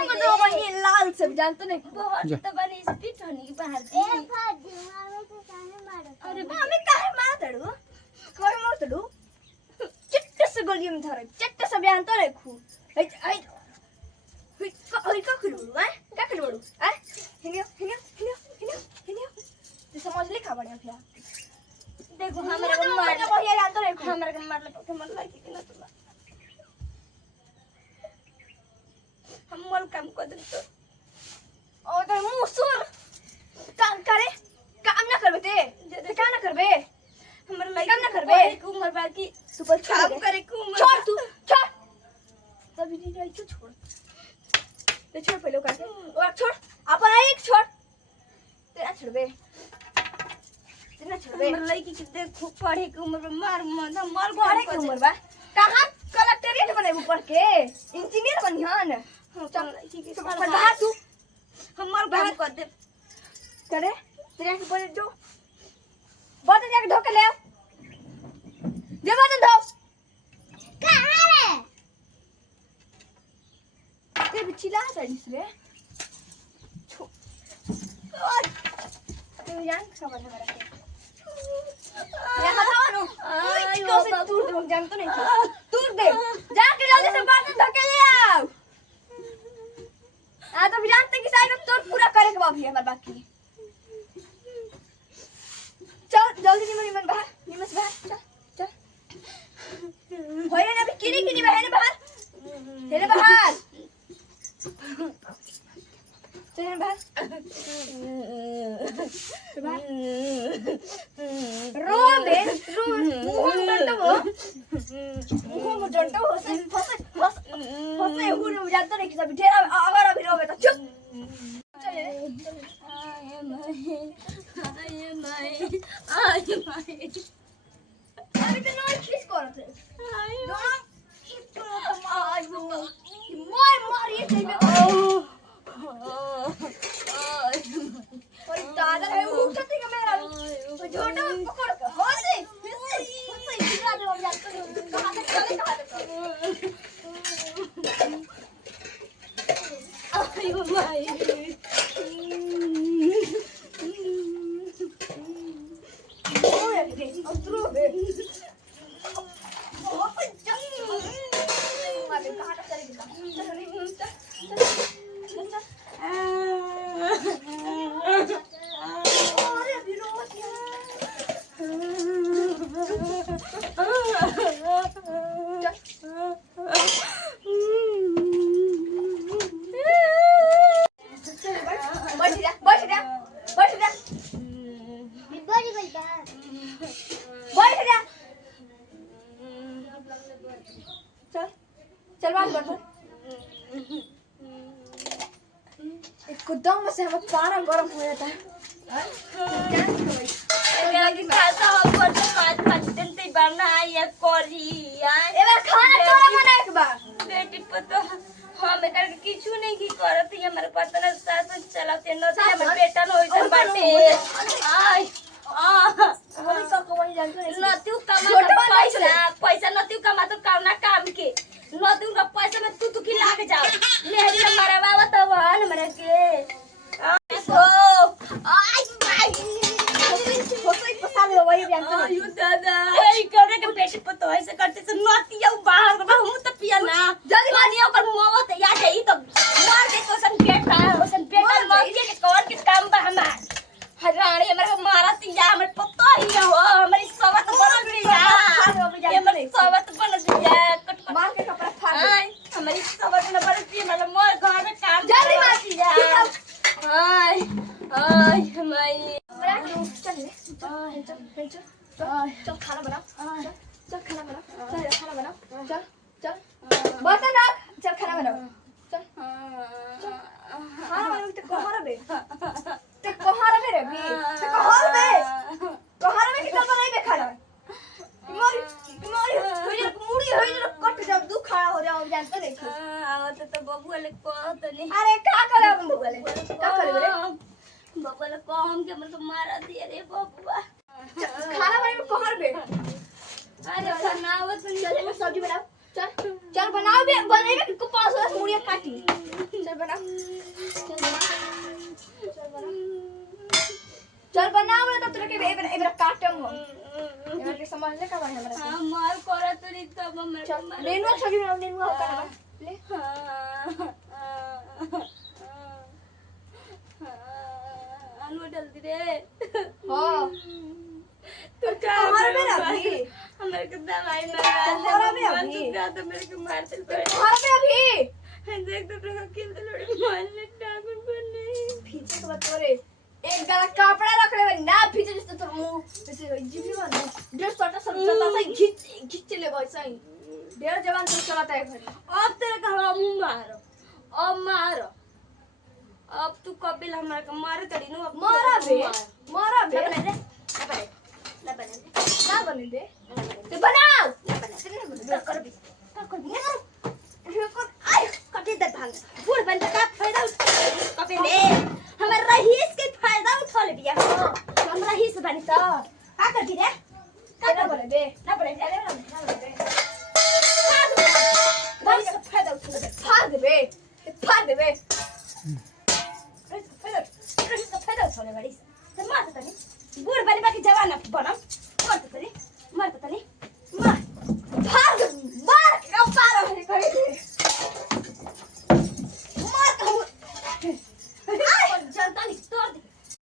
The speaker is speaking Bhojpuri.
हम तो वही लाल सब जानते नहीं बहुत तो बनी स्पीड होने की बाहर की अरे बा हमें काहे मार तड़ू कोई मार तड़ू चिट्टे से गोली में धरे चिट्टे से बयान तो रखू आई आई हुई का करू है क्या करू है हिनियो तो समझ ले खा बढ़िया फिर देखो हमारे को मार ले वही जान तो रखू हमारे को मार ले मत लगी कि ना तुला हम मल काम कर दे तो और तो मुंह सुर काम करे काम ना करबे ते काम ना करबे हमारे लगी काम ना करबे उम्र बाकी तू पर काम करे को उम्र छोड़ तू छोड़ तभी नहीं जाई तू छोड़ ते छोड़ पहले का और छोड़ अपन एक छोड़ तेरा छोड़बे तेरा छोड़बे हमारे लगी कि देखो पढ़े की उम्र में मार मल पढ़े की उम्र बा कहां कलेक्टरेट बनेबू पढ़ के इंजीनियर बनिहन चल लगी कि पढ़ा तू हम मल काम कर दे करे तेरा के बोले जो बात जाके धो के ले आओ जे बात धो कहां रे ते बिचिला तड़िस रे तू जान खबर है मेरा ये हटाओ नो क्यों से दूर दूर जान तो नहीं दूर दे जाके जल्दी से बात धो के ले आओ आ तो विरान तक की साइड में तोड़ पूरा करे के बाकी है हमारे बाकी चल जल्दी निमन बाहर निमस बाहर चल चल होए ना भी किनी बहन बाहर तेरे बाहर चल बाहर रो बे रो मुंह में डंडो हो से फसे हुन में जाता नहीं कि सब ढेरा अगर अभी रोवे तो चुप चले आय माय अभी तो नॉइस किस करते आय दोनों इतो कमाई वो मार ये चाहिए और दादा है वो उठते का मेरा तो छोटा पकड़ के हो दे फिर इतना जो हम जानते हैं कहां तक चले कहां तक आय माय ओए अतरो बे ओ पंचम मारे कहां तक चलेगा अरे विरोध चल बात कर एकदम से हम पारा गरम हो जाता है लगी खाता हम पर पाँच दिन ते बनाया करी एबे खाना तोरा बनाए के बा बेटी पतो हम एकर किछु नहीं की करत है हमारे पता सास चलाते न थे हमर बेटा न होइसन बाटे आय वही का कोई जानते नहीं नतु कमा पैसा नतु कमा तो कावना काम के नतु का पैसा में तू की लाग जाओ मेहरी न मरवावा तो वहन मरे के ओ आय माय होसई पसाल लो वही जानते नहीं आयु दादा ए करे के बेटी पतो ऐसे करते से नतिया बाहर हम तो पिया ना जल्दी मानियो कर मोवत या जाई तो मार दे तो सन पेटा मार के कौन के काम बा हमार हरानी हमरा मारा तिया हमर पतो ही हो हमारी सवत बनल बिया हमर सवत बनल बिया मार के कपड़ा फाड़ हमारी सवत न बनल बिया मतलब मोर घर में काम जल्दी मार जा आय आय माई चल खाना बना चल खाना बना चल बर्तन रख चल खाना बनाओ चल खाना बनाओ ते कहां रे ते कहां रे बे ते कहां रे कि चल बनाई बे खाना मोरी मुड़ी होई जो कट जब दू खड़ा हो जाओ जानते नहीं आवत तो बबुआ ले कहत नहीं अरे का करे अपन बबुआ ले का करे रे बबुआ ले कहम के हमर तो मारा दिए रे बबुआ खाना बनाई में कहां रे अरे बनावत नहीं चल सब्जी बनाओ चल बनाओ बे बनाई के पास मुड़िया काटी चल बना चल बनाओ ना तो तोरे के एबरा काटम हम एबरा के समझ ले का भाई हमरा हां मार करा तोरी तब हमर चल नेनुआ सब्जी बनाओ नेनुआ का ले आलू डाल दी रे हां तू हमारे में अभी हमारे को दवाई मंगा हमारा में अभी तू तो मेरे को मार दे हमारे में अभी देख तो को किल दे लोड़ी मारने डागुन बने पीछे तो बतोरे एक गला कपड़ा रख ले ना पीछे जैसे तो मुंह जैसे जीभी बन ड्रेस छोटा सब चलता है खींच ले वैसा ही डेढ़ जवान तो चलाता है घरी अब तेरे का हम मारो अब मारो अब तू कपिल हमारे को मारे तड़ी नु मारा बे ना बने ना बने दे तो बनाओ ना बने कर भी आई कटे दे भांग फूल बन का फायदा कपिल ले हमर रहीस के फायदा उठा ले दिया हम रहीस बनी तो का कर दी रे ना बने दे ना बने ना बने दे बस फायदा उठा ले फाड़ दे बे फायदा उठा ले बड़ी से मार तनी बूढ़ बनी बाकी जवान बनम